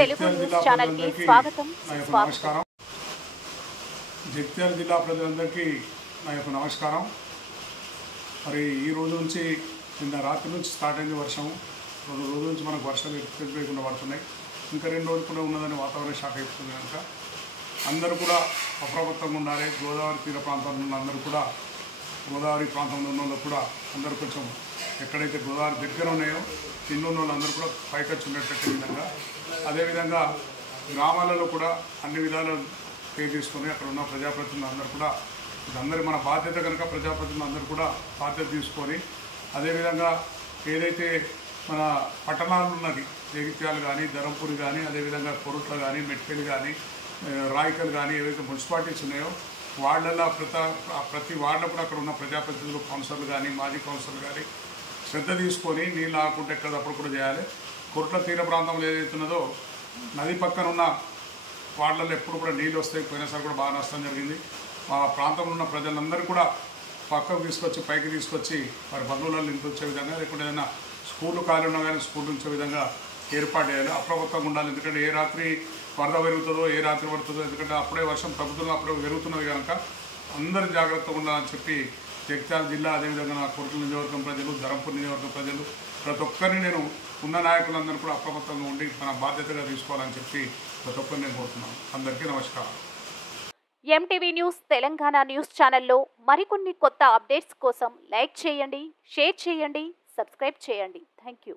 Telugu news channel కి స్వాగతం నమస్కారం. జగిత్యాల జిల్లా ప్రజలందరికీ నా యొక్క నమస్కారం. మరి ఈ రోజు నుంచి నిన్న రాత్రి నుంచి స్టార్ట్ అయింది వర్షం. 2 రోజుల నుంచి మనకు వర్షాలు ఎక్కువకుండా పడుతున్నాయి. ఇంకా 2 రోజులు కూడా ఉన్నదని వాతావరణ శాఖ చెప్తుంది కనుక అందరూ కూడా అప్రమత్తంగా ఉండాలి. గోదావరి తీర ప్రాంతంలో ఉన్న అందరూ కూడా, గోదావరి ప్రాంతంలో ఉన్న వాళ్ళు కూడా అందరూ కొంచెం ఎక్కడైతే గోదావరి దగ్గర ఉన్నాయో ఇల్లు ఉన్న వాళ్ళందరూ కూడా పైకొచ్చి ఉండేటట్టు విధంగా, అదేవిధంగా గ్రామాలలో కూడా అన్ని విధాలు కేర్ తీసుకొని అక్కడ ఉన్న ప్రజాప్రతినిధులు అందరూ కూడా, ఇదందరూ మన బాధ్యత కనుక ప్రజాప్రతినిధులు అందరూ కూడా బాధ్యత తీసుకొని, అదేవిధంగా ఏదైతే మన పట్టణాలు ఉన్నది జగిత్యాలు కానీ, ధర్మపురి కానీ, అదేవిధంగా కొరుట్ల కానీ, మెట్పల్లి కానీ, రాయికల్ కానీ, ఏవైతే మున్సిపాలిటీస్ ఉన్నాయో వార్డులలో ప్రతి వార్డులో కూడా అక్కడ ఉన్న ప్రజాప్రతినిధులు, కౌన్సిలర్లు కానీ, మాజీ కౌన్సిలర్లు కానీ శ్రద్ధ తీసుకొని నీళ్ళు ఆకుండా ఎక్కడప్పుడు కూడా చేయాలి. కొరుట్ల తీర ప్రాంతంలో ఏదైతున్నదో నది పక్కన ఉన్న వార్డులలో ఎప్పుడు కూడా నీళ్ళు వస్తాయి. పోయినసారి కూడా బాగా నష్టం జరిగింది. ఆ ప్రాంతంలో ఉన్న ప్రజలందరూ కూడా పక్కకు తీసుకొచ్చి పైకి తీసుకొచ్చి వారి బంధువులను నింపించే విధంగా, లేకుంటే ఏదైనా స్కూళ్ళు ఖాళీ ఉన్నా కానీ స్కూల్ ఉంచే విధంగా ఏర్పాటు చేయాలి. అప్రమత్తంగా ఉండాలి. ఎందుకంటే ఏ రాత్రి వరద పెరుగుతుందో, ఏ రాత్రి పడుతుందో, ఎందుకంటే అప్పుడే వర్షం తగ్గుతుందో అప్పుడే పెరుగుతున్నది కనుక అందరూ జాగ్రత్తగా ఉండాలని చెప్పి జగిత్యాల జిల్లా, అదేవిధంగా నా కొరుట్ల నియోజకవర్గం ప్రజలు, ధర్మపురి నియోజకవర్గం ప్రజలు, ప్రతి ఒక్కరిని నేను ఉన్న నాయకులందరూ కూడా అప్రమత్తంగా ఉండి మన బాధ్యతగా తీసుకోవాలని చెప్పి ప్రతి ఒక్కరిని నేను కోరుతున్నాను. అందరికీ నమస్కారం. ఎంటీవీ న్యూస్ తెలంగాణ న్యూస్ ఛానల్లో మరికొన్ని కొత్త అప్డేట్స్ కోసం లైక్ చేయండి, షేర్ చేయండి, సబ్స్క్రైబ్ చేయండి. Thank you.